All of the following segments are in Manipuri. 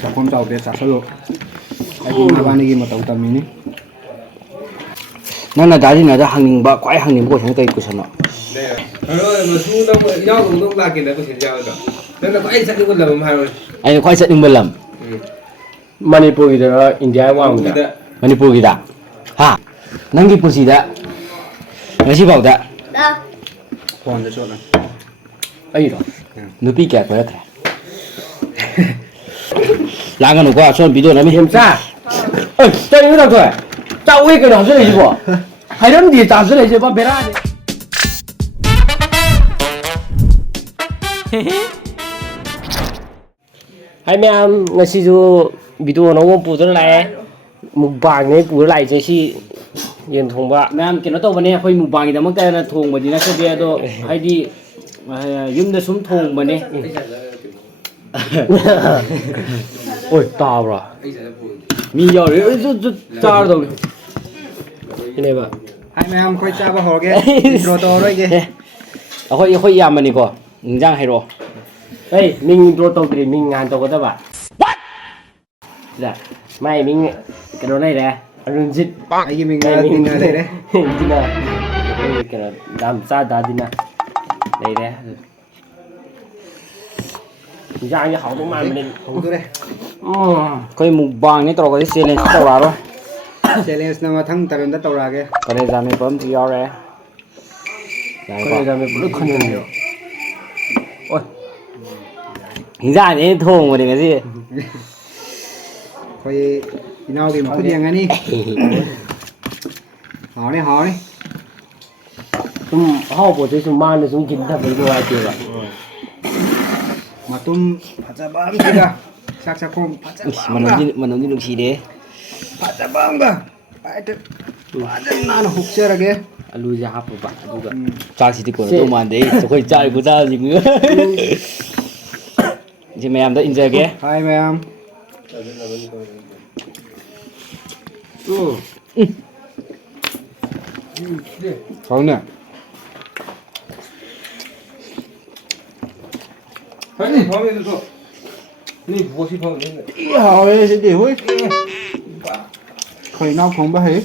ꯆꯥꯛꯈꯣꯝ ꯆꯥꯎꯗꯦ ꯆꯥꯁꯜꯂꯨ ꯑꯩꯒꯤ ꯅꯕꯥꯅꯤꯒꯤ ꯃꯇꯧ ꯇꯝꯃꯤꯅꯤ ꯅꯪꯅ ꯗꯥꯖꯤꯅꯗ ꯍꯪꯅꯤꯡꯕ ꯈ꯭ꯋꯥꯏ ꯍꯪꯅꯤꯡꯕ ꯀꯣꯏꯁꯟ ꯀꯩ ꯀꯣꯏꯁꯟꯅꯣ? ꯃꯁꯨ ꯅꯪ ꯏꯅꯥꯎꯗꯧ ꯂꯥꯛꯀꯦꯅ ꯀꯣꯏꯁꯟ ꯌꯥꯎꯒꯗ꯭ꯔꯣ? ꯅꯪꯅ ꯈ꯭ꯋꯥꯏ ꯆꯠꯅꯤꯡꯕ ꯂꯝ ꯑꯃ ꯍꯥꯏꯔꯣꯅꯦ. ꯑꯩꯅ ꯈ꯭ꯋꯥꯏ ꯆꯠꯅꯤꯡꯕ ꯂꯝ ꯃꯅꯤꯄꯨꯔꯒꯤꯗ ꯏꯟꯗꯤꯌꯥ ꯋꯥꯡꯃꯗ ꯃꯅꯤꯄꯨꯔꯒꯤꯗ ꯍꯥ ꯅꯪꯒꯤ ꯄꯨꯟꯁꯤꯗ ꯉꯁꯤꯐꯥꯎꯗ ꯐꯣꯟꯗ ꯆꯣꯠꯂ ꯑꯩꯔꯣ ꯅꯨꯄꯤ ꯀꯌꯥ ꯀꯣꯏꯔꯛꯈ꯭ꯔꯦ? ꯂꯥꯡꯒꯅꯨꯀꯣ ꯁꯣꯝ ꯚꯤꯗꯤꯑꯣ ꯅꯝꯃꯤ. ꯌꯦꯝꯆꯥ ꯀꯩꯅꯣ ꯇꯧꯊꯣꯏ ꯆꯥꯛꯋꯦ ꯀꯩꯅꯣ ꯍꯥꯞꯆꯤꯜꯂꯛꯏꯁꯤꯕꯣ ꯍꯥꯏꯔꯝꯗꯦ ꯆꯥꯞꯁꯤꯜꯂꯛꯏꯁꯤꯕꯣ ꯕꯦꯔꯥꯅꯤ. ꯍꯥꯏ ꯃꯌꯥꯝ ꯉꯁꯤꯁꯨ ꯚꯤꯗꯤꯑꯣ ꯑꯅꯧꯕ ꯄꯨꯗꯨꯅ ꯂꯥꯛꯑꯦ. ꯃꯨꯛꯕꯥꯡꯅꯦ ꯄꯨꯔ ꯂꯥꯛꯏꯁꯦ. ꯁꯤ ꯌꯦꯟ ꯊꯣꯡꯕ ꯃꯌꯥꯝ ꯀꯩꯅꯣ ꯇꯧꯕꯅꯦ ꯑꯩꯈꯣꯏ ꯃꯨꯛꯕꯥꯡꯒꯤꯗꯃꯛꯇ ꯊꯣꯡꯕꯗꯤ ꯅꯠꯆꯗꯦ ꯑꯗꯣ ꯍꯥꯏꯗꯤ ꯌꯨꯝꯗ ꯁꯨꯝ ꯊꯣꯡꯕꯅꯦ. ꯑꯣꯏ ꯇꯥꯕ꯭ꯔꯣ? ꯃꯤ ꯌꯥꯎꯔꯤ ꯆꯥꯔꯗꯧꯅꯤ ꯁꯤꯅꯦꯕ ꯍꯥꯏ ꯃꯌꯥꯝ ꯑꯩꯈꯣꯏ ꯆꯥꯕ ꯍꯧꯔꯒꯦ ꯏꯟꯇ꯭ꯔꯣ ꯇꯧꯔꯔꯣꯏꯒꯦ. ꯑꯩꯈꯣꯏ ꯏꯌꯥꯝꯕꯅꯤꯀꯣ ꯏꯟꯖꯥꯡ ꯍꯥꯏꯔꯛꯑꯣ. ꯍꯩ ꯃꯤꯡ ꯏꯟꯇ꯭ꯔꯣ ꯇꯧꯗ꯭ꯔꯤ ꯃꯤꯡ ꯉꯥꯟ ꯇꯧꯒꯗꯕ. ꯁꯤꯗ ꯃꯥꯏ ꯃꯤꯡ ꯀꯩꯅꯣ ꯂꯩꯔꯦ ꯑꯔꯨꯟꯖꯤꯠ. ꯑꯩꯒꯤ ꯃꯤꯡꯅ ꯗꯤꯅ ꯂꯩꯔꯦ. ꯗꯤꯅ ꯑꯩꯈꯣꯏ ꯀꯩꯅꯣ ꯗꯥꯝꯆꯥ ꯗꯥ ꯗꯤꯅ ꯂꯩꯔꯦ. ꯏꯟꯖꯥꯡꯁꯦ ꯍꯥꯎꯗꯧ ꯃꯥꯟꯕꯅꯦ. ꯍꯧꯗꯣꯔꯦ. ꯑꯩꯈꯣꯏ ꯃꯨꯛꯕꯥꯡꯅꯦ ꯇꯧꯔꯛꯀꯗꯤ ꯆꯦꯂꯦꯟꯖ ꯇꯧꯔꯛꯑꯔꯣꯏ. ꯆꯦꯂꯦꯟꯖꯅ ꯃꯊꯪ ꯇꯔꯟꯗ ꯇꯧꯔꯛꯑꯒꯦ. ꯀꯂꯦꯖꯥ ꯃꯦꯠꯄ ꯑꯃꯁꯨ ꯌꯥꯎꯔꯛꯑꯦ. ꯀꯂꯦꯖꯥ ꯃꯦꯠꯄ ꯂꯣꯏ ꯈꯟꯕꯅꯤ. ꯑꯣꯏ ꯍꯤꯟꯖꯥꯡꯅꯦ ꯑꯩꯅ ꯊꯣꯡꯕꯅꯦ ꯉꯁꯤ. ꯑꯩꯈꯣꯏ ꯏꯅꯥꯎꯒꯤ ꯃꯈꯨꯠ ꯌꯦꯡꯉꯅꯤ. ꯍꯥꯎꯔꯅꯤ. ꯁꯨꯝ ꯑꯍꯥꯎ ꯄꯣꯠꯁꯦ ꯁꯨꯝ ꯃꯥꯡꯗ ꯁꯨꯝ ꯈꯤꯇꯪ ꯅꯨꯡꯉꯥꯏꯇꯦꯕ. ꯃꯇꯨꯝ ꯐꯖꯕ ꯑꯃꯁꯤꯒ ꯆꯥꯛ ꯆꯥꯛꯈꯣꯝ ꯐꯖꯕ ꯑꯃꯒ ꯃꯅꯝꯗꯤ ꯅꯨꯡꯁꯤꯔꯦ. ꯐꯖꯕ ꯑꯃꯒ ꯐꯖꯅ ꯅꯥꯟꯅ ꯍꯨꯛꯆꯔꯒꯦ. ꯑꯂꯨꯁꯦ ꯍꯥꯞꯄꯕ ꯑꯗꯨꯒ ꯆꯥꯛꯁꯤꯗꯤ ꯀꯣꯟꯅꯗꯧ ꯃꯥꯟꯗꯦ. ꯑꯩꯈꯣꯏ ꯆꯥꯔꯤ ꯈꯨꯆꯥꯁꯤꯡꯁꯤꯒ ꯁꯤ ꯃꯌꯥꯝꯗ ꯏꯟꯖꯒꯦ. ꯍꯥꯏ ꯃꯌꯥꯝ. ꯍꯥꯎꯅꯦ. ꯍꯥꯎꯋꯦ ꯁꯤꯗꯤ ꯍꯣꯏ. ꯑꯩꯈꯣꯏ ꯏꯅꯥꯎ ꯊꯣꯡꯕ ꯍꯩ.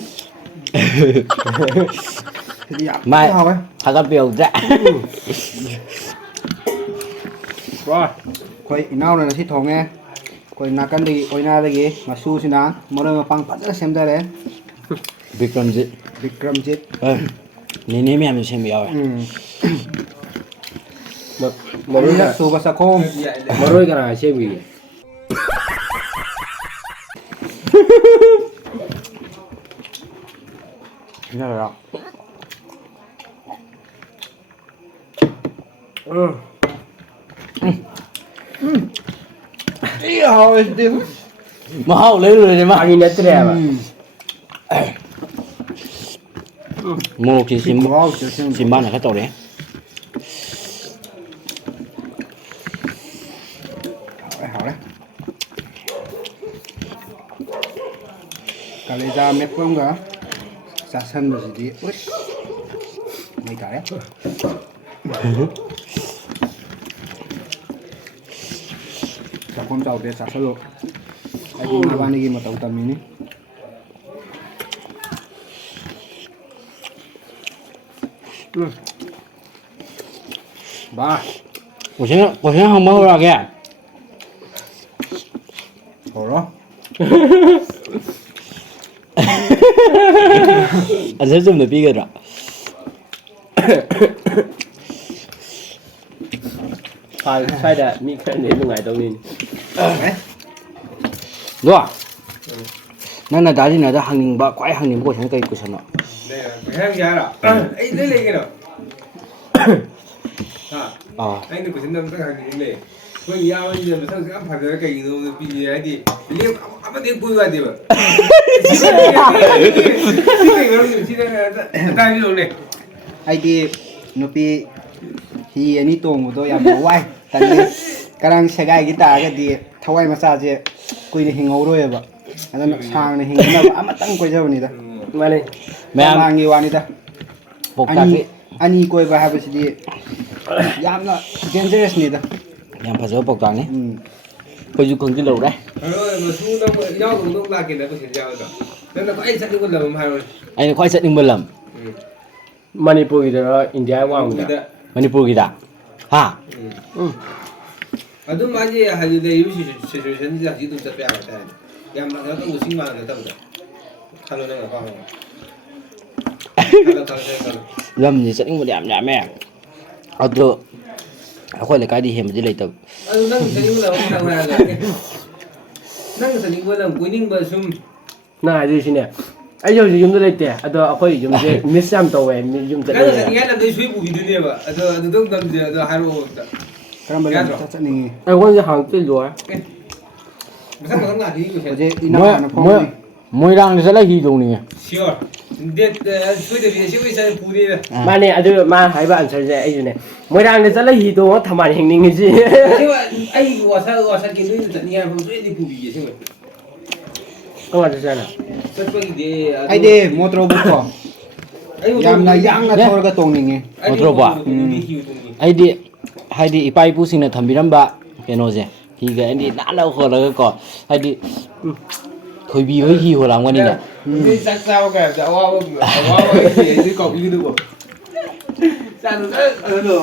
ꯁꯤꯗꯤ ꯌꯥꯝ ꯃꯥꯏ ꯍꯥꯎꯋꯦ. ꯊꯥꯒꯠꯄ ꯌꯧꯗ꯭ꯔꯦ. ꯑꯩꯈꯣꯏ ꯏꯅꯥꯎꯅ ꯉꯁꯤ ꯊꯣꯡꯉꯦ. ꯑꯩꯈꯣꯏ ꯅꯥꯀꯟꯗꯒꯤ ꯑꯣꯏꯅꯥꯗꯒꯤ ꯃꯁꯨꯁꯤꯅ ꯃꯔꯣꯏ ꯃꯄꯥꯡ ꯐꯖꯅ ꯁꯦꯝꯊꯔꯦ. ꯕꯤꯀ꯭ꯔꯝꯖꯤꯠ. ꯕꯤꯀ꯭ꯔꯝꯖꯤꯠ. ꯅꯦꯅꯦ ꯃꯌꯥꯝꯁꯨ ꯁꯦꯝꯕ ꯌꯥꯎꯋꯦ. ꯑꯅꯤꯔꯛ ꯁꯨꯕ ꯆꯥꯛꯈꯣꯝ. ꯃꯔꯣꯏ ꯀꯅꯥ ꯁꯦꯝꯈꯤꯒꯦ? ꯍꯥꯎꯋꯦ ꯁꯤꯗꯤ. ꯃꯍꯥꯎ ꯂꯩꯔꯨꯔꯦ ꯃꯥ. ꯐꯥꯒꯤ ꯅꯠꯇ꯭ꯔꯦꯕ. ꯃꯣꯔꯣꯛꯁꯤ ꯈꯨꯍꯥꯎꯁꯤꯗ ꯑꯁꯦꯡꯕ. ꯆꯤꯝꯕꯥꯟꯗ ꯈꯔ ꯇꯧꯔꯦ. ꯍꯥꯎꯔꯦ. ꯀꯥꯂꯦꯖꯥ ꯃꯦꯠꯄ ꯑꯃꯒ ꯆꯥꯁꯟꯕꯁꯤꯗꯤ ꯎꯁ ꯃꯩ ꯇꯥꯔꯦ. ꯆꯥꯛꯈꯣꯝ ꯆꯥꯎꯗꯦ ꯆꯥꯁꯜꯂꯨ ꯑꯩꯒꯤ ꯅꯕꯥꯅꯤꯒꯤ ꯃꯇꯧ ꯇꯝꯃꯤꯅꯤ. ꯀꯣꯏꯁꯟ ꯍꯪꯕ ꯍꯧꯔꯛꯑꯒꯦ. ꯍꯧꯔꯣ. ꯑꯟꯁꯔ ꯆꯨꯝꯅ ꯄꯤꯒꯗ꯭ꯔꯥ? ꯁ꯭ꯋꯥꯏꯗ ꯃꯤ ꯈꯔꯗꯤ ꯅꯨꯡꯉꯥꯏꯗꯧꯅꯤꯅꯦ. ꯗꯣ ꯅꯪꯅ ꯗꯥꯖꯤꯅꯗ ꯍꯪꯅꯤꯡꯕ ꯈ꯭ꯋꯥꯏ ꯍꯪꯅꯤꯡꯕ ꯀꯣꯏꯁꯟ ꯀꯩ ꯀꯣꯏꯁꯟꯅꯣ? ꯑꯩ ꯂꯩ ꯀꯩꯅꯣ. ꯑꯩꯅ ꯀꯣꯏꯁꯟ ꯑꯝꯇꯪ ꯍꯪꯅꯤꯡꯉꯤꯅꯦ. ꯑꯩꯈꯣꯏ ꯏꯌꯥꯝꯕꯁꯤꯡꯅ ꯃꯁꯛꯁꯨ ꯌꯥꯝ ꯐꯖꯔ ꯀꯩꯒꯤꯅꯣ ꯅꯨꯄꯤꯁꯦ ꯍꯥꯏꯗꯤ ꯑꯃꯗꯤ ꯀꯣꯏꯕ ꯌꯥꯗꯦꯕ. ꯑꯩꯗꯤ ꯅꯨꯄꯤ ꯍꯤ ꯑꯅꯤ ꯇꯣꯡꯕꯗꯣ ꯌꯥꯝꯅ ꯋꯥꯏ ꯇꯜꯂꯤ. ꯀꯔꯥꯡ ꯁꯦꯒꯥꯏꯈꯤ ꯇꯥꯔꯒꯗꯤ ꯊꯋꯥꯏ ꯃꯆꯥꯁꯦ ꯀꯨꯏꯅ ꯍꯤꯡꯍꯧꯔꯣꯏꯕ. ꯑꯗꯨꯅ ꯁꯥꯡꯅ ꯍꯤꯡꯅꯕ ꯑꯃꯇꯪ ꯀꯣꯏꯖꯕꯅꯤꯗ. ꯃꯥꯅꯤ. ꯄ꯭ꯔꯃꯥꯟꯒꯤ ꯋꯥꯅꯤꯗ. ꯄꯥꯎꯇꯥꯛꯁꯦ ꯑꯅꯤ ꯀꯣꯏꯕ ꯍꯥꯏꯕꯁꯤꯗꯤ ꯌꯥꯝꯅ ꯗꯦꯟꯖꯔꯁꯅꯤꯗ. ꯌꯥꯝ ꯐꯖꯕ ꯄꯥꯎꯇꯥꯛꯅꯤ. ꯑꯩꯈꯣꯏꯁꯨ ꯈꯪꯖꯤꯜꯍꯧꯔꯦ. ꯃꯁꯨ ꯅꯪ ꯏꯅꯥꯎꯗꯣ ꯅꯪ ꯂꯥꯛꯀꯦꯅ ꯄꯨꯁꯤꯟ ꯌꯥꯎꯗ꯭ꯔꯣ ꯅꯪꯅ ꯈ꯭ꯋꯥꯏ ꯆꯠꯅꯤꯡꯕ ꯂꯝ ꯑꯃ ꯍꯥꯏꯔꯣꯅꯦ ꯑꯩꯅ ꯈ꯭ꯋꯥꯏ ꯆꯠꯅꯤꯡꯕ ꯂꯝ ꯃꯅꯤꯄꯨꯔꯒꯤꯗꯔ ꯏꯟꯗꯤꯌꯥ ꯋꯥꯡꯃꯗ ꯃꯅꯤꯄꯨꯔꯒꯤꯗ ꯍꯥ ꯑꯗꯨꯝ ꯍꯥꯏꯗꯤ ꯍꯧꯖꯤꯛ ꯂꯩꯔꯤꯕ ꯁꯤꯆꯨꯋꯦꯁꯟꯁꯤꯗ ꯍꯧꯖꯤꯛ ꯑꯗꯨꯝ ꯆꯠꯄ ꯌꯥꯕ ꯍꯥꯏꯇꯥꯔꯦ ꯌꯥꯝ ꯅꯛꯅ ꯇꯧꯕ ꯆꯤꯡ ꯃꯥꯟꯅ ꯅꯠꯇꯕꯗ ꯈꯜꯂꯣ ꯅꯪ ꯑꯄꯥꯝꯕ ꯈꯜꯂꯣ ꯂꯝꯁꯦ ꯆꯠꯅꯤꯡꯕꯗꯤ ꯌꯥꯝ ꯌꯥꯝꯃꯦ ꯑꯗꯣ ꯑꯩꯈꯣꯏ ꯂꯩꯀꯥꯏꯗꯤ ꯍꯦꯟꯕꯗꯤ ꯂꯩꯇꯕ ꯑꯗꯨ ꯅꯪ ꯆꯠꯅꯤꯡꯕ ꯂꯝ ꯑꯃ ꯍꯥꯏꯔꯣ ꯍꯥꯏꯔꯒ ꯅꯪ ꯆꯠꯅꯤꯡꯕ ꯂꯝ ꯀꯣꯏꯅꯤꯡꯕ ꯁꯨꯝ ꯅꯪ ꯍꯥꯏꯗꯣꯏꯁꯤꯅꯦ ꯑꯩꯁꯦ ꯍꯧꯖꯤꯛ ꯌꯨꯝꯗ ꯂꯩꯇꯦ ꯑꯗꯣ ꯑꯩꯈꯣꯏ ꯌꯨꯝꯁꯦ ꯃꯤꯁ ꯌꯥꯝ ꯇꯧꯋꯦ ꯌꯨꯝ ꯅꯪꯅ ꯆꯠꯅꯤꯡꯉꯦ ꯆꯠꯅꯤꯡꯉꯥꯏ ꯂꯝꯗꯩ ꯁꯣꯏ ꯄꯨꯕꯤꯗꯣꯏꯅꯦꯕ ꯑꯗꯣ ꯑꯗꯨꯗꯪ ꯂꯝꯁꯦ ꯑꯗꯣ ꯍꯥꯏꯔꯛꯑꯣ ꯑꯝꯇ ꯀꯔꯝꯕ ꯂꯝ ꯆꯠꯅꯤꯡꯉꯤ ꯑꯩꯉꯣꯟꯗ ꯍꯥꯡꯇꯤ ꯂꯣꯏꯔꯦ ꯃꯊꯪ ꯃꯊꯪ ꯂꯥꯛꯈꯤꯅꯤ ꯀꯣꯏꯁꯟ ꯍꯧꯖꯤꯛ ꯏꯅꯥꯎ ꯍꯥꯟꯅ ꯐꯣꯡꯅꯤ ꯃꯣꯏꯔꯥꯡꯗ ꯆꯠꯂꯒ ꯍꯤ ꯇꯣꯡꯅꯤꯡꯉꯦ ꯁꯤꯌꯣꯔ ꯗꯦꯠ ꯁꯣꯏꯗꯕꯤꯗ ꯁꯤ ꯆꯠ ꯄꯨꯅꯤꯗ ꯃꯥꯅꯦ ꯑꯗꯨ ꯃꯥ ꯍꯥꯏꯕ ꯑꯟꯁꯔꯁꯦ ꯑꯩꯁꯨꯅꯦ ꯃꯣꯏꯔꯥꯡꯗ ꯆꯠꯂ ꯍꯤ ꯇꯣꯡꯉꯒ ꯊꯝꯕꯥꯜ ꯍꯦꯛꯅꯤꯡꯉꯤꯁꯤ ꯑꯁꯦꯡꯕ ꯑꯩ ꯋꯥꯁꯛꯀꯦ ꯅꯣꯏꯅ ꯆꯠꯅꯤꯡꯉꯥꯏ ꯃꯐꯝ ꯁꯣꯏꯗꯤ ꯄꯨꯕꯤꯒꯦ ꯑꯁꯦꯡꯕ ꯀꯃꯥꯏꯅ ꯆꯠꯁꯦ ꯍꯥꯏꯅꯣ ꯆꯠꯄꯒꯤꯗꯤ ꯑꯩꯗꯤ ꯃꯣꯇꯣꯔꯕꯨꯠꯇꯣ ꯌꯥꯝꯅ ꯌꯥꯡꯅ ꯊꯧꯔꯒ ꯇꯣꯡꯅꯤꯡꯉꯤ ꯑꯩꯗꯤ ꯍꯥꯏꯗꯤ ꯏꯄꯥ ꯏꯄꯨꯁꯤꯡꯅ ꯊꯝꯕꯤꯔꯝꯕ ꯀꯩꯅꯣꯁꯦ ꯍꯤꯒ ꯍꯥꯏꯗꯤ ꯅꯥꯟꯅ ꯍꯣꯜꯂꯒꯀꯣ ꯍꯥꯏꯗꯤ ꯊꯣꯏꯕꯤ ꯍꯣꯏ ꯍꯤ ꯍꯣꯜꯂꯝꯒꯅꯤꯅꯦ ꯆꯥꯛ ꯆꯥꯕ ꯀꯥꯟꯗ ꯑꯋꯥꯕ ꯑꯩ ꯀꯥꯎꯕꯤꯒꯅꯨꯀꯣ ꯑꯗꯨꯗꯣ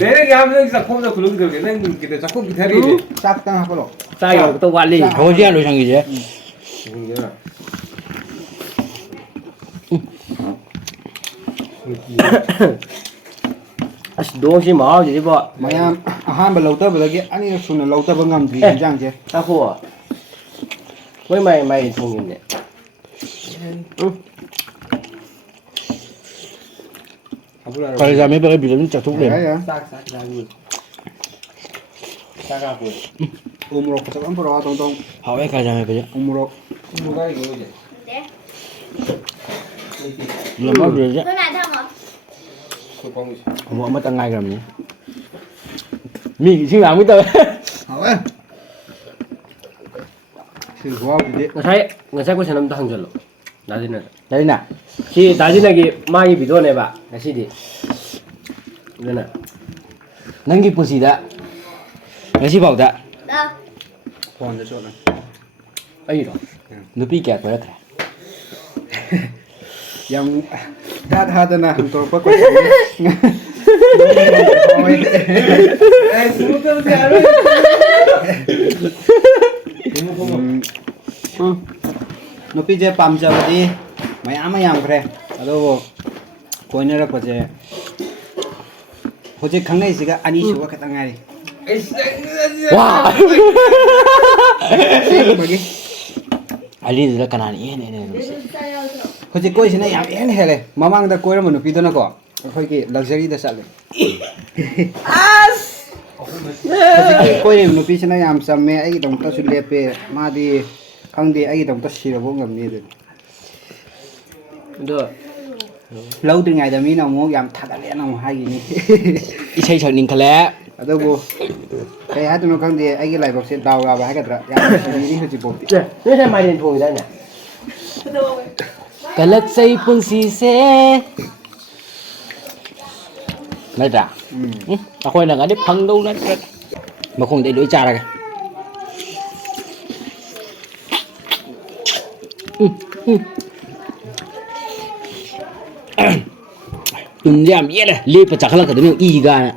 ꯗꯥꯏꯔꯦꯛ ꯌꯥꯝꯅ ꯆꯥꯛꯈꯣꯝꯗ ꯈꯨꯜꯂꯨꯗꯧꯒꯦ ꯅꯪ ꯀꯩꯅꯣ ꯆꯥꯛꯈꯣꯝ ꯄꯤꯊꯔꯤꯅꯦ ꯆꯥꯛ ꯈꯤꯇꯪ ꯍꯥꯞꯄꯠꯂꯣ ꯆꯥ ꯌꯧꯔꯛꯇ ꯋꯥꯠꯂꯤ ꯍꯧꯖꯤꯛ ꯌꯥꯝ ꯂꯣꯏꯁꯟꯈꯤꯁꯦ ꯑꯁ ꯗꯣꯡꯁꯤ ꯃꯍꯥꯎꯁꯤꯗꯤꯀꯣ ꯃꯌꯥꯝ ꯑꯍꯥꯟꯕ ꯂꯧꯊꯕꯗꯒꯤ ꯑꯅꯤꯔꯛ ꯁꯨꯅ ꯂꯧꯊꯕ ꯉꯝꯗ꯭ꯔꯤ ꯌꯦꯟꯖꯥꯡꯁꯦ ꯆꯥꯈꯣ ꯃꯣꯏ ꯃꯥꯏ ꯊꯣꯡꯉꯤꯅꯦ ꯀꯔꯤ ꯃꯦꯠꯄ ꯕꯤꯗ ꯑꯗꯨꯝ ꯆꯠꯊꯣꯛꯂꯦ ꯆꯥꯛ ꯍꯥꯞꯄꯨ ꯎ ꯃꯣꯔꯣꯛ ꯐꯖꯕ ꯑꯃ ꯄꯨꯔꯛꯑꯣ ꯇꯣꯡ ꯍꯥꯎꯋꯦ ꯀꯔꯤ ꯃꯦꯠꯄꯁꯦ ꯎ ꯃꯣꯔꯣꯛ ꯂꯝꯃꯕꯤꯁꯦ Tôi lại thăm ạ. ꯑꯃꯨꯛ ꯑꯃꯇꯪ ꯉꯥꯏꯈ꯭ꯔꯕꯅꯤ ꯃꯤꯒꯤ ꯏꯁꯤꯡ ꯂꯥꯡꯕꯤ ꯇꯧꯋꯦ ꯍꯥꯎꯋꯦ ꯁꯤ ꯈꯨꯍꯥꯎꯁꯤꯗꯤ ꯉꯁꯥꯏ ꯀꯣꯏꯁꯟ ꯑꯝꯇ ꯍꯪꯖꯜꯂꯣ ꯗꯥꯖꯤꯅꯗ ꯂꯩꯅ ꯁꯤ ꯗꯥꯖꯤꯅꯒꯤ ꯃꯥꯒꯤ ꯚꯤꯗꯤꯑꯣꯅꯦꯕ ꯉꯁꯤꯗꯤ ꯑꯗꯨꯅ ꯅꯪꯒꯤ ꯄꯨꯟꯁꯤꯗ ꯉꯁꯤꯐꯥꯎꯗ Đâu? ꯐꯣꯟꯗ ꯆꯣꯠꯂꯦ ꯑꯩꯔꯣ ꯅꯨꯄꯤ ꯀꯌꯥ ꯀꯣꯏꯔꯛꯈ꯭ꯔꯦ ꯌꯥꯝ ꯊꯥꯗꯅ ꯍꯪꯇꯣꯔꯛꯄ ꯀꯣꯏꯁꯟꯅꯤ ꯅꯨꯄꯤꯁꯦ ꯄꯥꯝꯖꯕꯗꯤ ꯃꯌꯥꯝ ꯑꯃ ꯌꯥꯝꯈ꯭ꯔꯦ ꯑꯗꯨꯕꯨ ꯀꯣꯏꯅꯔꯛꯄꯁꯦ ꯍꯧꯖꯤꯛ ꯈꯪꯅꯩꯁꯤꯒ ꯑꯅꯤꯁꯨꯕ ꯈꯛꯇꯪ ꯉꯥꯏꯔꯤ ꯋꯥ ꯑꯁꯦꯡꯕꯒꯤ ꯑꯅꯤꯗꯨꯗ ꯀꯅꯥꯅ ꯏꯍꯦꯟ ꯍꯦꯟꯅ ꯅꯨꯡꯁꯤ ꯍꯧꯖꯤꯛ ꯀꯣꯏꯁꯤꯅ ꯌꯥꯝ ꯏꯍꯦꯟ ꯍꯦꯜꯂꯦ ꯃꯃꯥꯡꯗ ꯀꯣꯏꯔꯝꯕ ꯅꯨꯄꯤꯗꯨꯅꯀꯣ ꯑꯩꯈꯣꯏꯒꯤ ꯂꯛꯖꯔꯤꯗ ꯆꯠꯂꯦ ꯍꯧꯖꯤꯛꯀꯤ ꯀꯣꯏꯔꯤꯕ ꯅꯨꯄꯤꯁꯤꯅ ꯌꯥꯝ ꯆꯝꯃꯦ ꯑꯩꯒꯤꯗꯃꯛꯇꯁꯨ ꯂꯦꯞꯄꯦ ꯃꯥꯗꯤ ꯈꯪꯗꯦ ꯑꯩꯒꯤꯗꯃꯛꯇ ꯁꯤꯔꯐꯥꯎ ꯉꯝꯅꯤ ꯑꯗꯨꯗꯤ ꯑꯗꯣ ꯂꯧꯗ꯭ꯔꯤꯉꯩꯗ ꯃꯤꯅ ꯑꯃꯨꯛ ꯌꯥꯝ ꯊꯥꯒꯠꯂꯦꯅ ꯑꯃꯨꯛ ꯍꯥꯏꯈꯤꯅꯤ ꯏꯁꯩ ꯁꯛꯅꯤꯡꯈꯠꯂꯛꯑꯦ ꯑꯗꯨꯕꯨ ꯀꯩ ꯍꯥꯏꯗꯣꯏꯅꯣ ꯈꯪꯗꯦ ꯑꯩꯒꯤ ꯂꯥꯏꯕꯛꯁꯦ ꯗꯥꯎ ꯌꯥꯕ ꯍꯥꯏꯒꯗ꯭ꯔꯥ ꯌꯥꯝ ꯅꯨꯡꯁꯤꯕꯤꯔꯤ ꯍꯧꯖꯤꯛꯐꯥꯎꯗꯤ ꯅꯣꯏ ꯉꯁꯥꯏ ꯃꯥꯏꯔꯦꯟ ꯊꯣꯡꯉꯤꯗꯥꯏꯅꯦ ꯀꯜꯂꯛꯆꯩ ꯄꯨꯟꯁꯤꯁꯦ ꯅꯠꯇ꯭ꯔꯥ ꯑꯩꯈꯣꯏꯅ ꯉꯗꯤ ꯐꯪꯗꯧ ꯅꯠꯇ꯭ꯔ ꯃꯈꯣꯡꯗꯩ ꯂꯣꯏ ꯆꯥꯔꯒꯦ ꯇꯨꯝꯁꯦ ꯌꯥꯝ ꯌꯦꯠꯂꯦ ꯂꯦꯞꯄ ꯆꯥꯈꯠꯂꯛꯀꯗꯣꯏꯅꯤ ꯏ ꯀꯥꯏꯅ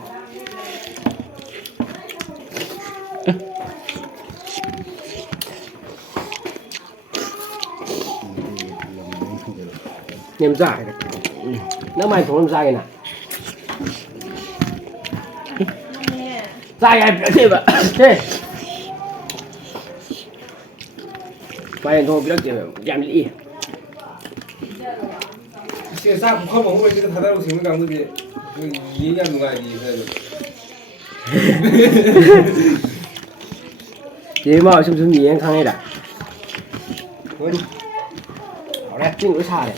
ꯌꯦꯝꯆꯥ ꯅꯪ ꯃꯥꯏ ꯊꯣꯡ ꯑꯃ ꯆꯥꯒꯦꯅ ꯆꯥꯒꯦ ꯍꯥꯏꯕꯤꯔꯛꯇꯦꯕ ꯁꯦ ꯃꯥꯏꯔꯦꯟ ꯊꯣꯡ ꯄꯤꯔꯛꯇꯦꯕ ꯌꯥꯝ ꯂꯤꯛꯏ ꯏꯆꯦ ꯆꯥꯛ ꯄꯨꯈꯝ ꯑꯍꯨꯝ ꯑꯣꯏꯁꯤꯒ ꯊꯥꯗꯔꯛ ꯁꯤꯡꯕ ꯀꯥꯡꯕꯨꯗꯤ ꯌꯦꯡ ꯌꯥꯝ ꯅꯨꯡꯉꯥꯏꯔꯤ ꯈꯔ ꯌꯦꯡ ꯁꯨꯝ ꯌꯦꯡ ꯈꯪꯉꯩꯗ ꯍꯧꯔꯦ ꯆꯤꯡ ꯂꯣꯏ ꯁꯥꯔꯦ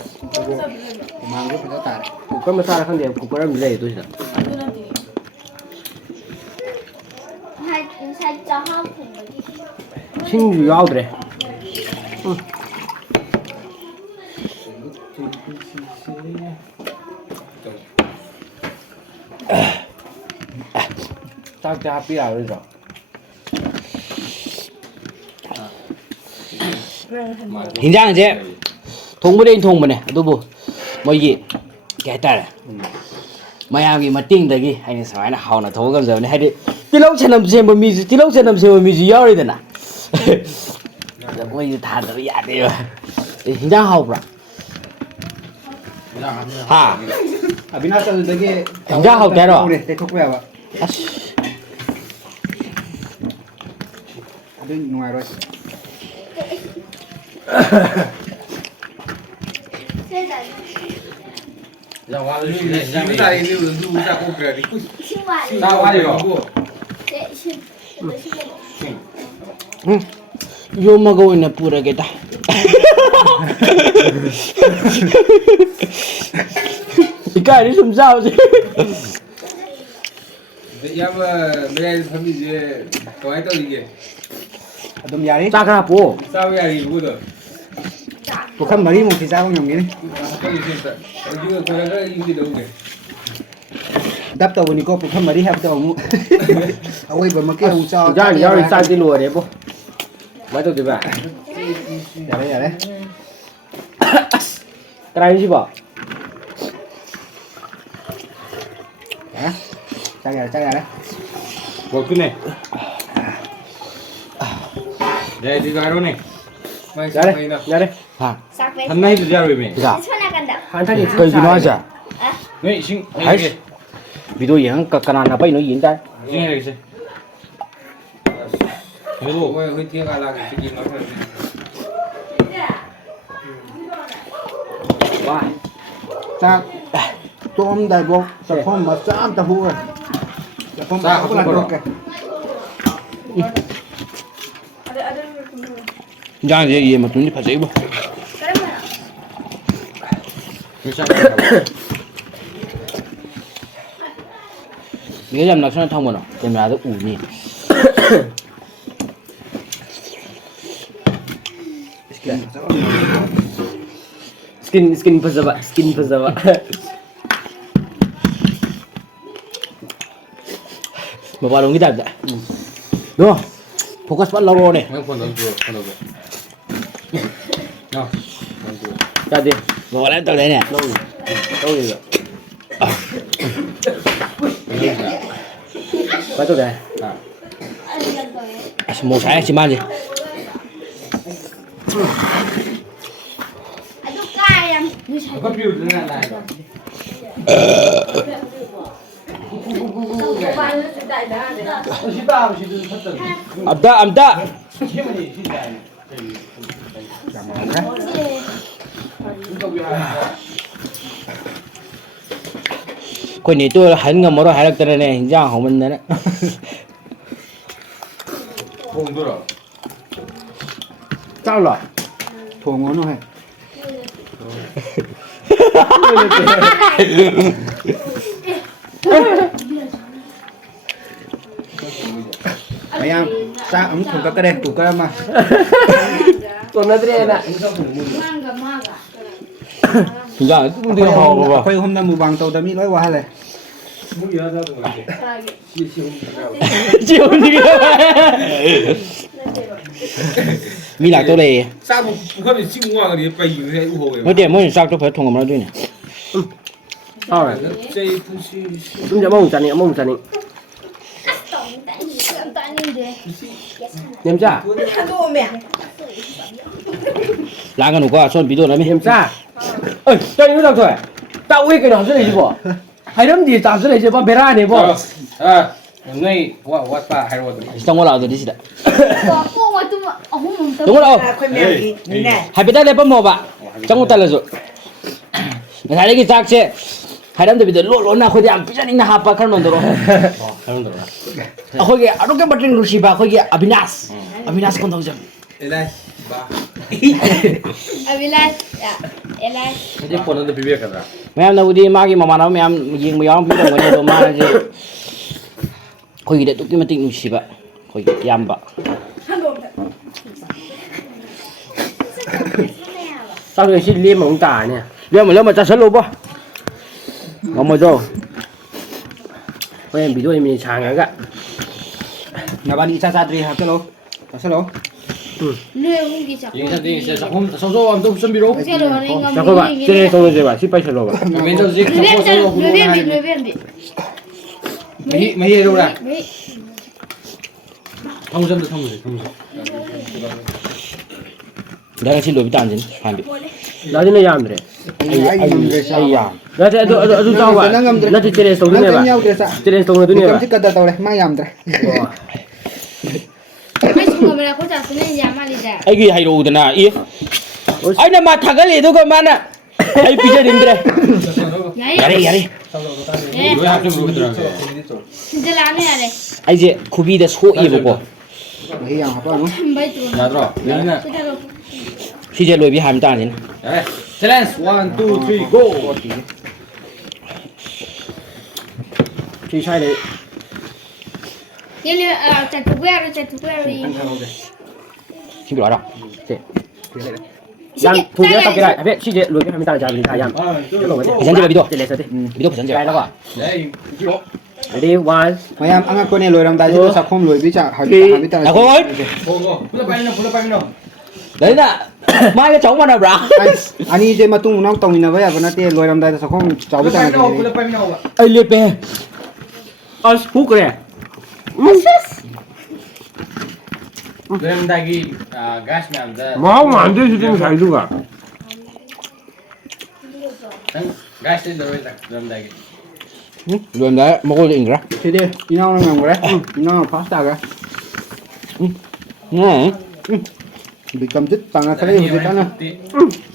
ꯍꯨꯃꯥꯡꯁꯨ ꯐꯖ ꯇꯥꯔꯦ ꯀꯨꯀꯔ ꯃꯆꯥꯔ ꯈꯪꯗꯦ ꯀꯨꯀꯔ ꯑꯃꯗꯤ ꯂꯩ ꯑꯗꯨ ꯁꯤꯗ Sai cho không thì mới đi. ꯏꯁꯤꯡꯁꯨ ꯌꯥꯎꯗ꯭ꯔꯦ ꯆꯥꯛꯇꯤ ꯍꯥꯞꯄꯤ ꯌꯥꯔꯣꯏꯗ꯭ꯔꯣ ꯍꯤꯟꯖꯥꯡꯁꯦ ꯊꯣꯡꯕꯗꯤ ꯑꯩꯅ ꯊꯣꯡꯕꯅꯦ ꯑꯗꯨꯕꯨ ꯃꯣꯏꯒꯤ ꯀꯩ ꯍꯥꯏꯇꯥꯔꯦ ꯃꯌꯥꯝꯒꯤ ꯃꯇꯦꯡꯗꯒꯤ ꯑꯩꯅ ꯁꯨꯃꯥꯏꯅ ꯍꯥꯎꯅ ꯊꯣꯡꯕ ꯉꯝꯖꯕꯅꯦ ꯍꯥꯏꯗꯤ ꯇꯤꯜꯍꯧ ꯆꯅꯝ ꯁꯦꯝꯕ ꯃꯤꯁꯨ ꯇꯤꯜꯍꯧ ꯆꯅꯝ ꯁꯦꯝꯕ ꯃꯤꯁꯨ ꯌꯥꯎꯔꯤꯗꯅ ꯃꯣꯏꯁꯨ ꯊꯥꯗꯕ ꯌꯥꯗꯦꯕ ꯍꯤꯟꯖꯥꯡ ꯍꯥꯎꯕ꯭ꯔꯥ ꯍꯥ ꯑꯕꯤꯅꯥꯁ ꯑꯗꯨꯗꯒꯤ ꯍꯤꯟꯖꯥꯡ ꯍꯥꯎꯇꯦ ꯍꯥꯏꯔꯣ ꯇꯩꯊꯣꯛꯄ ꯌꯥꯕ ꯑꯁ ꯑꯗꯨ ꯅꯨꯡꯉꯥꯏꯔꯣꯏ ꯌꯣꯝꯃꯒ ꯑꯣꯏꯅ ꯄꯨꯔꯒꯦꯗ ꯏꯀꯥꯏꯗꯤ ꯁꯨꯝ ꯆꯥꯕꯁꯦ ꯏꯌꯥꯝꯕ ꯃꯌꯥꯏꯗ ꯐꯝꯃꯤꯁꯦ ꯀꯃꯥꯏꯅ ꯇꯧꯔꯤꯒꯦ ꯑꯗꯨꯝ ꯌꯥꯔꯤ ꯆꯥꯛ ꯈꯔ ꯄꯣ ꯆꯥꯕ ꯌꯥꯔꯤꯕꯣꯗꯣ ꯄꯨꯈꯝ ꯃꯔꯤꯃꯨꯛꯇꯤ ꯆꯥꯕ ꯉꯝꯒꯅꯤ ꯑꯗꯨꯒ ꯈꯔ ꯌꯨꯝꯒꯤꯗꯧꯒꯦ ꯗꯞ ꯇꯧꯕꯅꯤꯀꯣ ꯄꯨꯈꯝ ꯃꯔꯤ ꯍꯥꯏꯕꯗꯣ ꯑꯃꯨꯛ ꯑꯋꯣꯏꯕꯃꯛꯀꯤ ꯑꯃꯨꯛ ꯆꯥꯎ ꯏꯟꯖꯥꯡ ꯌꯥꯎꯔꯤ ꯆꯥꯛꯇꯤ ꯂꯣꯏꯔꯦꯕꯣ ꯀꯃꯥꯏꯅ ꯇꯧꯗꯣꯏꯕ ꯌꯥꯔꯦ ꯌꯥꯔꯦ ꯀꯅꯥꯏꯅꯤꯁꯤꯕꯣ ꯆꯥꯛ ꯌꯥꯔꯦ ꯕꯣꯛꯇꯨꯅꯦ ꯖꯩꯗꯤ ꯒꯥꯔꯣꯅꯦ ꯌꯥꯔꯦ ꯌꯥꯔꯦ ꯍꯥ ꯆꯥꯛꯄꯦ ꯊꯟꯅ ꯍꯩꯗꯨ ꯌꯥꯔꯣꯏꯃꯦ ꯁꯤꯗ ꯁꯣꯝ ꯅꯥꯀꯟꯗ ꯍꯟꯊꯛꯀꯤ ꯀꯩꯒꯤꯅꯣ ꯍꯥꯏꯁꯦ ꯅꯣꯏ ꯏꯁꯤꯡ ꯍꯥꯏꯁ ꯚꯤꯗꯤꯑꯣ ꯌꯦꯡꯉ ꯀꯅꯥꯅ ꯄꯩꯅꯣ ꯌꯦꯡ ꯇꯥꯔꯦ ꯏꯁꯤꯡ ꯍꯩꯔꯒꯦꯁꯦ ꯍꯣꯏ ꯑꯩꯈꯣꯏ ꯊꯦꯡꯒ ꯂꯥꯛꯑꯒꯦ ꯁꯤꯒꯤ ꯃꯐꯝꯁꯤ ꯋꯥ ꯆꯥꯛ ꯇꯣꯛꯑꯝꯗꯥꯏꯐꯥꯎ ꯆꯐꯣꯝ ꯃꯆꯥ ꯑꯝꯇ ꯍꯨꯛꯑꯣꯏ ꯆꯐꯣꯝ ꯆꯥꯛ ꯑꯆꯧꯕ ꯂꯥꯟꯊꯣꯛꯀꯦ ꯍꯤꯟꯖꯥꯡꯁꯦ ꯌꯦꯟ ꯃꯇꯨꯝꯗꯤ ꯐꯖꯩꯕꯣ ꯃꯤꯒ ꯌꯥꯝ ꯅꯛꯁꯟꯅ ꯊꯝꯒꯅꯣ ꯀꯦꯃꯦꯔꯥꯗ ꯎꯅꯤ ꯁ꯭ꯀꯤꯟ ꯐꯖꯕ ꯁ꯭ꯀꯤꯟ ꯐꯖꯕ ꯃꯄꯥꯟꯂꯣꯝꯒꯤ ꯇꯥꯏꯞꯇ ꯅꯣ ꯐꯣꯀꯁ ꯐꯠ ꯂꯧꯔꯛꯑꯣꯅꯦ ꯅꯪ ꯐꯣꯟ ꯇꯧꯔꯣ ꯐꯣꯟ ꯇꯧꯔꯣ ꯌꯥꯗꯦ ꯃꯄꯥꯟ ꯂꯥꯏꯞ ꯇꯧꯔꯦꯅꯦ ꯇꯧꯔꯤꯕ ꯀꯃꯥꯏꯅ ꯇꯧꯒꯦ ꯑꯁ ꯃꯣꯁꯥꯏ ꯆꯤꯃꯥꯟꯁꯦ ꯑꯗꯨ ꯀꯥꯏ ꯌꯥꯝ ꯑꯝꯇ ꯑꯩꯈꯣꯏ ꯅꯦꯇꯣ ꯍꯟ ꯉꯝꯃꯔꯣꯏ ꯍꯥꯏꯔꯛꯇꯅꯅꯦ ꯍꯤꯟꯖꯥꯡ ꯍꯥꯎꯃꯟꯗꯅ ꯊꯣꯡꯗꯣꯏꯔꯣ ꯆꯥꯎꯂꯣ ꯊꯣꯡꯉꯣꯅꯨ ꯍꯦ ꯃꯌꯥꯝ ꯆꯥꯛ ꯑꯃꯨꯛ ꯊꯣꯡꯒꯠꯀꯔꯦ ꯀꯨꯀꯔ ꯑꯃ ꯀꯣꯟꯅꯗ꯭ꯔꯦꯅ ꯃꯥꯡꯒ ꯃꯥꯒ ꯍꯤꯟꯖꯥꯡ ꯑꯗꯨꯝꯗꯤ ꯍꯥꯎꯕ ꯑꯩꯈꯣꯏ ꯑꯍꯨꯝꯅ ꯃꯨꯛꯕꯥꯡ ꯇꯧꯗ ꯃꯤ ꯂꯣꯏ ꯋꯥꯍꯜꯂꯦ ꯃꯤ ꯂꯥꯛꯇꯧ ꯂꯩꯌꯦ ꯆꯥꯛ ꯄꯨꯈꯝꯁꯤ ꯆꯤꯡ ꯋꯥꯡꯒꯗꯤ ꯄꯩꯈꯤꯕꯅꯦ ꯑꯩ ꯎꯍꯧꯋꯦꯕ ꯅꯠꯇꯦ ꯃꯣꯏꯅ ꯆꯥꯛꯇꯣ ꯐꯖꯅ ꯊꯣꯡꯉꯝꯃꯔꯣꯏ ꯑꯗꯨꯏꯅꯦ ꯍꯥꯎꯔꯦ ꯆꯩ ꯄꯨꯟꯁꯤ ꯑꯗꯨꯝꯗꯤ ꯑꯃꯃꯨꯛ ꯆꯥꯅꯤꯡ ꯑꯃꯃꯨꯛ ꯆꯥꯅꯤꯡ ꯇꯥꯅꯤꯡꯗꯦ ꯅꯦꯝꯆꯥ ꯂꯥꯡꯒꯅꯨꯀꯣ ꯑꯁꯣꯝ ꯚꯤꯗꯤꯑꯣ ꯅꯝꯃꯤ ꯅꯦꯝꯆꯥ ꯑꯩ ꯀꯩꯅꯣ ꯇꯧꯊꯣꯛꯑꯦ ꯇꯥꯛꯎꯏ ꯀꯩꯅꯣ ꯍꯥꯞꯆꯤꯜꯂꯛꯏꯁꯤꯕꯣ ꯍꯥꯏꯔꯝꯗꯤ ꯍꯥꯞꯆꯤꯜꯂꯛꯏꯁꯦ ꯕꯦꯔꯥꯅꯦꯕꯣ ꯅꯣꯏ ꯋꯥꯠꯄ ꯍꯥꯏꯔꯣ ꯑꯗꯨꯝ ꯆꯪꯉꯣ ꯂꯥꯛꯑꯣ ꯑꯗꯨꯗꯤ ꯁꯤꯗ ꯄꯣꯛ ꯃꯇꯨꯡ ꯑꯍꯨꯝ ꯑꯃꯨꯛꯇ ꯆꯪꯉꯣ ꯂꯥꯛꯑꯣ ꯑꯩꯈꯣꯏ ꯃꯌꯥꯝꯒꯤꯅꯤꯅꯦ ꯍꯥꯏꯐꯦꯠꯇꯪ ꯂꯦꯞꯄꯝꯃꯣꯕ ꯆꯪꯉꯨ ꯇꯜꯂꯁꯨ ꯉꯁꯥꯏꯗꯒꯤ ꯆꯥꯛꯁꯦ ꯍꯥꯏꯔꯝꯗꯕꯤꯗ ꯂꯣꯟꯅ ꯑꯩꯈꯣꯏꯗ ꯌꯥꯝ ꯄꯤꯖꯅꯤꯡꯅ ꯍꯥꯞꯄ ꯈꯔ ꯅꯣꯟꯗꯔꯛꯑꯣ ꯑꯩꯈꯣꯏꯒꯤ ꯑꯗꯨꯛꯀꯤ ꯃꯇꯤꯛ ꯅꯨꯡꯁꯤꯕ ꯑꯩꯈꯣꯏꯒꯤ ꯑꯕꯤꯅꯥꯁ ꯀꯣꯟꯊꯧꯖꯝ ꯑꯕꯤꯂꯥꯁ ꯑꯦꯂꯥꯁ ꯍꯧꯖꯤꯛ ꯐꯣꯟ ꯑꯗꯨ ꯄꯤꯕꯤꯔꯛꯀꯗ꯭ꯔꯥ ꯃꯌꯥꯝꯅꯕꯨꯗꯤ ꯃꯥꯒꯤ ꯃꯃꯥꯟꯅꯕ ꯃꯌꯥꯝ ꯌꯦꯡꯕ ꯌꯥꯎꯔꯝꯒꯅꯤ ꯑꯗꯣ ꯃꯥꯁꯦ ꯑꯩꯈꯣꯏꯒꯤꯗꯤ ꯑꯗꯨꯛꯀꯤ ꯃꯇꯤꯛ ꯅꯨꯡꯁꯤꯕ ꯑꯩꯈꯣꯏꯒꯤ ꯏꯌꯥꯝꯕ ꯆꯥꯛꯁꯦ ꯁꯤ ꯂꯦꯝꯕ ꯑꯃꯨꯛ ꯇꯥꯔꯅꯤ ꯂꯦꯝꯃ ꯆꯥꯁꯤꯜꯂꯨꯕꯣ ꯉꯝꯃꯣꯏꯗ꯭ꯔꯣ ꯍꯣꯔꯦꯟ ꯚꯤꯗꯤꯑꯣ ꯃꯤꯅꯤꯠ ꯁꯥꯡꯉꯒ ꯅꯕꯥꯅꯤ ꯏꯆꯥ ꯆꯥꯗ꯭ꯔꯤ ꯍꯥꯞꯆꯤꯜꯂꯣ ꯆꯥꯁꯤꯜꯂꯣ 네, 공기 잡고. 인사드리겠습니다. 조금 서서 한번 준비로. 잠깐만 쟤네 손을 대봐 시빨 쳐봐 왼쪽 지 르벤비. 메히 해로라. 통점도 통점. 내가 지금 로비 딴진 반비. 나중에 야안들래 ai ngầm sao 아이야. 나한테 아주 좋아 나한테 쟤네 손을 nó 대봐 cãi nhau kìa sao 쟤네 손을 thì 대봐 cầm chiếc cà tàu này mai làm rồi Ai chung mà có trả tiền nhà mà đi ra. 아이기 하이로우드나 이. 아이나 마 타갈리도 그만아. 아이 비자린드래. 야래 야래. 네. 왜 합좀 그러더라. 진짜 라네 야래. 아 이제 구비대 소이 보고. thì làm hả nó bai tu. 나들어. 내가 그대로. 시제 로비 하면 따진. 예. 챌린지 1 2 3 고. 시샤이네 얘네 자투구야로 이. 친구 알아. 양 두개 딱 그래 앞에 시제 로비 하면 따라 잡으니 다양 부산제가 믿어. 쟤네 서대 믿어 부산제. 가이다가 네, 이거. ready one mày ăn ăn con này lồi làm tay chứ nó sao không lồi với chả hỏi biết ta 야 거기. 보고. 불러 빨리 넣어, 불러 빨리 넣어. 내가 마이가 정말 알아. anh 이제 mà tung nó tông như vậy và nó tiền lồi làm tay sao không cháu biết 불러 ta 빨리 넣어, này 불러 빨리 넣어. 아이 레베. 후 그래 그런다기 가스 남자. 뭐하면 안 되지 지금 잘 누가 가스 넣어야 그런다기. rồi đấy 먹을 인가? thì đi đi nào nó làm cái đấy đi nào pasta cái 응. bị cầm chích bằng cái đấy thì ta nè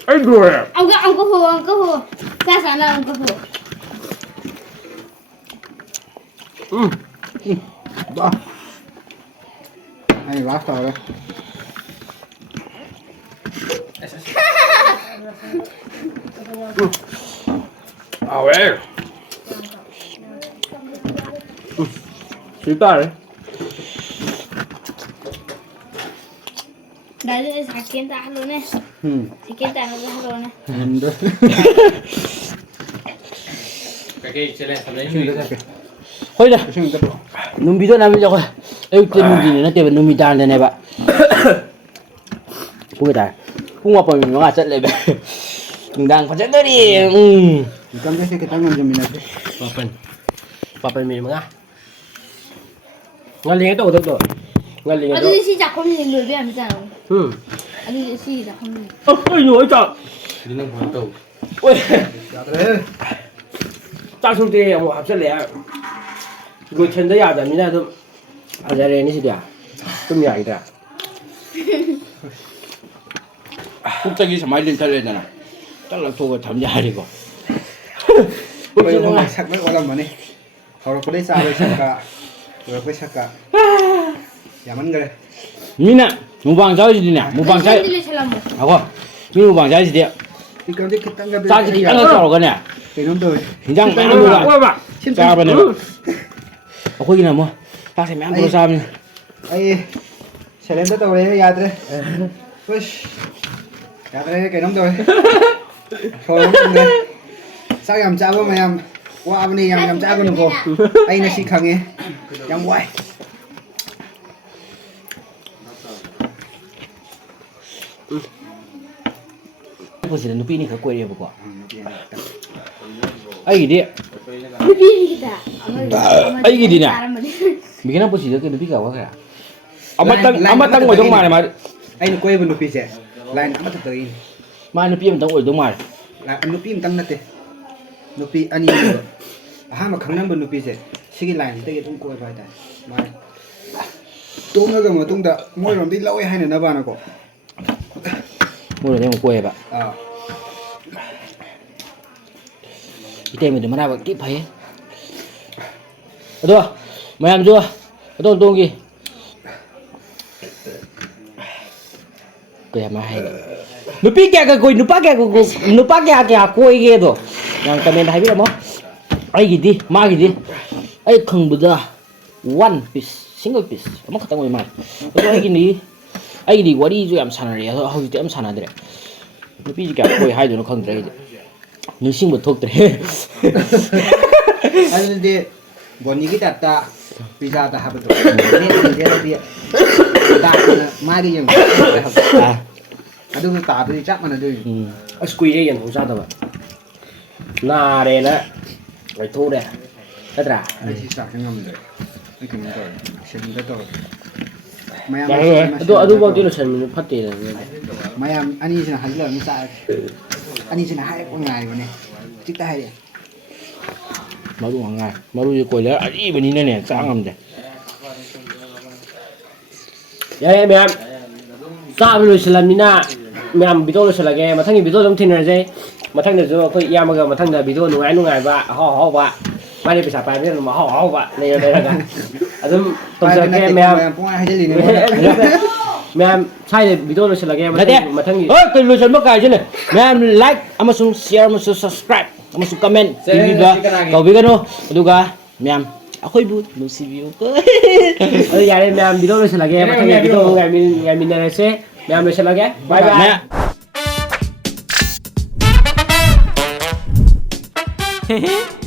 아이고 ông có hồ. Ra sáng là ông có hồ. đó hay pasta đấy 아 왜? 실달 Đấy là kiến ta luôn này. Thì kiến ta nó luôn này. 그게 챌린지 3년 호이다. cái 눈비도 나면 저거. 에이 때 눈비는 나 때문에 눈비 다는데 내봐. 보게다. 붕어 보면 영화 쩔레베. 등당 버전들이. cầm cái tăng ngầm cho mình này 빠빨 밀면아 ngalling ito ito ngalling ito Anh đi si작 không người biết làm sao. Anh đi si작 không. 어 이거 있다 니는 벌써 왜 dạ thế 짜술 때 뭐 합설래 이거 천대야 잡니다 좀 아자레니 시디야 좀 야이다 국적이 스마일린 잘려잖아. 잘라두고 잠자리고. bây giờ hôm nay sạc mấy con làm mà đi họ có đấy sao đây sạc cả rồi với sạc cả giảm ăn cái 미나 무방 자이지냐? 무방 자이. Anh đi chơi làm một. 하고 미 무방 자이지야. thì cầm cái tăng cái 자기 땅을 싸러 가냐? thì nó đời 긴장 많이 와 물어. 봐 짜봐네. 거기나 뭐 딱히 맨 들어 싸면. ấy sẽ lên tới tàu đấy ya thế ya thế cái nóng rồi thôi nóng rồi sao làm cha của mày em qua bên này làm cha của nó cô anh nó xí khăng nghe yang quay 보시는 눈빛이 그 꼴이 보고. 아이디. Đi đi kita. Ay, gini na. Bigyan ng posisyon kay Bigaw kaya. Amatang mo dong mare mare. anh quay bên nụ pì sẽ lại nắm bắt tới Mare no piyam tang ol dong mare. là nụ pì tăng nát thế nụ pì anh ấy mà khăng nắm bên nụ pì sẽ cái lại thì cái tung quay vai ta mà tung nó gần mà tung đã mỗi lần đi lâu hay là nó vào nó có Mo na mo ko ba. à Ite mo de mana ba ki phay. Ado. Mayam jo. Ado tong ki. Kaya mahay. Nupi kaya ka koy, nupa kaya koy ge do. Yang comment hai biết mo. Ai gidi, ma gidi. Ai khang bu da. One piece, single piece. Ama khatang oi ma. Ado ai gini. ai đi quá đi rồi em sẵn rồi, hồi em sẵn rồi đấy, nó bị cái coi hai đứa nó không đấy, nhưng sinh một thuốc đấy, anh đi, bọn những cái đặt ta, pizza ta học được, nên là ꯗꯥꯛꯅ ꯃꯥꯗꯤ ꯌꯦꯡ À. ꯑꯗꯨꯒ ꯇꯥꯕꯗꯤ ꯆꯞ ꯃꯥꯟꯅꯗꯣꯏꯅꯤ ꯑꯁ ꯀꯨꯏꯔꯦ ꯌꯦꯟꯊꯣꯡ ꯆꯥꯗꯕ ꯅꯥꯔꯦꯅ ꯂꯩꯊꯣꯛꯎꯔꯦ ꯅꯠꯇ꯭ꯔꯥ ꯑꯩ ꯁꯤ ꯆꯥꯛꯁꯦ ꯉꯝꯗ꯭ꯔꯦ ꯑꯩ ꯀꯩꯅꯣ ꯇꯧꯔꯦ ꯁꯦꯝꯗ ꯇꯧꯔꯦ ꯃꯌꯥꯝ ꯑꯗꯣ ꯑꯗꯨꯐꯥꯎꯗꯤ ꯂꯣꯏꯁꯟꯕꯅꯤ ꯐꯠꯇꯦꯅ ꯃꯌꯥꯝ ꯑꯅꯤꯁꯤꯅ ꯍꯥꯏꯖꯤꯜꯂꯒ ꯆꯥꯔꯦ ꯑꯅꯤꯁꯤꯅ ꯍꯥꯏꯔꯛꯄ ꯉꯥꯏꯕꯅꯦ ꯍꯧꯖꯤꯛꯇ ꯍꯥꯏꯔꯛꯑꯦ ꯃꯔꯨ ꯉꯥꯏ ꯃꯔꯨꯁꯦ ꯀꯣꯏꯂꯔ ꯑꯔꯤꯕꯅꯤꯅꯅꯦ ꯆꯥ ꯉꯝꯗꯦ ꯌꯥꯔꯦ ꯃꯌꯥꯝ ꯆꯥꯕ ꯂꯣꯏꯁꯤꯜꯂꯝꯅꯤꯅ ꯃꯌꯥꯝ ꯚꯤꯗꯤꯑꯣ ꯂꯣꯏꯁꯤꯜꯂꯒꯦ ꯃꯊꯪꯒꯤ ꯚꯤꯗꯤꯑꯣ ꯑꯗꯨꯝ ꯊꯦꯡꯅꯔꯁꯦ ꯃꯊꯪꯗꯁꯨ ꯑꯩꯈꯣꯏ ꯏꯌꯥꯝꯕꯒ ꯃꯊꯪꯗ ꯚꯤꯗꯤꯑꯣ ꯅꯨꯡꯉꯥꯏꯕ ꯑꯍꯥꯎ ꯑꯍꯥꯎꯕ ꯃꯥꯅꯤ ꯄꯩꯁꯥ ꯄꯥꯏꯕꯅꯤꯅ ꯑꯗꯨꯝ ꯑꯍꯥꯎ ꯑꯍꯥꯎꯕ ꯂꯩꯔꯒ ꯑꯗꯨꯝ ꯇꯧꯖꯔꯛꯀꯦ ꯃꯌꯥꯝ ꯄꯨꯡꯍꯥꯏ ꯍꯥꯏꯖꯤꯜꯂꯤꯅꯦ ꯃꯌꯥꯝ ꯁ꯭ꯋꯥꯏꯗ ꯚꯤꯗꯤꯑꯣ ꯂꯣꯏꯁꯤꯜꯂꯒꯦ ꯅꯠꯇꯦ ꯃꯊꯪꯒꯤ ꯍꯣꯏ ꯀꯩ ꯂꯣꯏꯁꯟꯕ ꯀꯥꯏꯁꯤꯅꯦ ꯃꯌꯥꯝ ꯂꯥꯏꯛ ꯑꯃꯁꯨꯡ ꯁꯤꯌꯔ ꯑꯃꯁꯨꯡ ꯁꯕꯁꯀ꯭ꯔꯥꯏꯕ ꯑꯃꯁꯨꯡ ꯀꯃꯦꯟ ꯄꯤꯕꯤꯕ ꯇꯧꯕꯤꯒꯅꯨ ꯑꯗꯨꯒ ꯃꯌꯥꯝ ꯑꯩꯈꯣꯏꯕꯨ ꯅꯨꯡꯁꯤꯕꯤꯌꯨ ꯑꯗꯨ ꯌꯥꯔꯦ ꯃꯌꯥꯝ ꯚꯤꯗꯤꯑꯣ ꯂꯣꯏꯁꯤꯜꯂꯒꯦ ꯃꯊꯪꯒꯤ ꯚꯤꯗꯤꯑꯣ ꯉꯥꯏꯃꯤꯟꯅꯔꯁꯦ ꯃꯌꯥꯝ ꯂꯣꯏꯁꯤꯜꯂꯒꯦ ꯕꯥꯏ ꯕꯥꯏ Hehe